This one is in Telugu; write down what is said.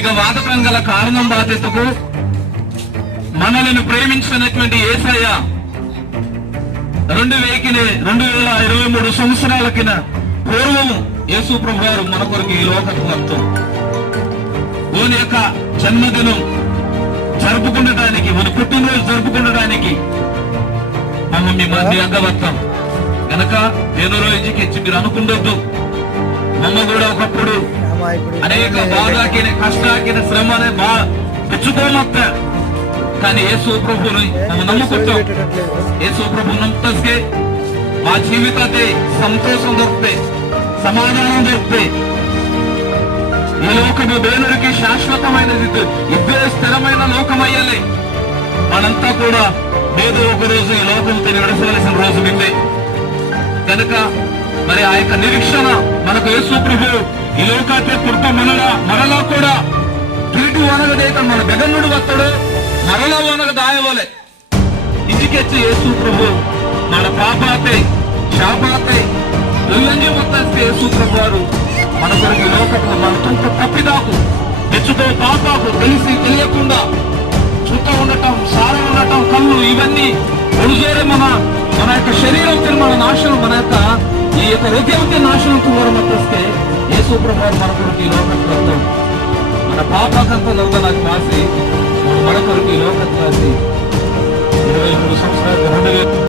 ఇక వాదకం గల కారణం బాధ్యతకు మనల్ని ప్రేమించినటువంటి యేసయ్య 2023 సంవత్సరాలకి పూర్వము యేసు ప్రభు వారు మన కొరకు ఈ లోకకు వస్తాం. ఓని యొక్క జన్మదినం జరుపుకుండటానికి, మన పుట్టినరోజు జరుపుకుండటానికి మీ మంది అంగవత్తం కనుక ఏదో రోజుకి మీరు అనుకుండొద్దు. మమ్మ కూడా ఒకప్పుడు అనేక బాధకి, కష్టాకి, శ్రమనే తెచ్చుకోమత్త. కానీ యేసు ప్రభుని నమ్ముకుంటాం. యేసు ప్రభు నమ్మకే మా జీవితాన్ని సంతోషం దొరికితే, సమాధానం దొరికితే, ఈ లోకము దేవునికి శాశ్వతమైనది, ఇదే స్థిరమైన లోకం అయ్యాలి. మనంతా కూడా ఏదో ఒక రోజు ఈ లోకంతో విడవలసిన రోజు మిందే కనుక మరి ఆ యొక్క నిరీక్షణ మనకు యేసు ప్రభు ఈ లోకాన్ని పుట్ట మరలా కూడా కీటు వనగదేక మన బెగన్నుడు వస్తాడు, మరలా వనగ దాయవలే ఇంటికెచ్చి యేసు ప్రభు మన పాపాతే శాపాతే ఉల్లంఘి మొత్తాస్తే యేసు ప్రభు వారు మన కొరకు ఈ లోకంలో మన తుంట తప్పిదాకు తెచ్చుతో పాపాకు తెలిసి తెలియకుండా చుట్ట ఉండటం, సారం ఉండటం, కళ్ళు ఇవన్నీ ఒడిజేరే మన యొక్క శరీరంతో మన నాశనం, మన యొక్క ఈ యొక్క హృదయంతో నాశనం వస్తే యేసు ప్రభు వారు మన కొరకు ఈ లోకంలో వస్తాం. మన పాపకంతా నాకు రాసి మన కొరకు ఈ లోకంలో రాసి 23 సంవత్సరాలు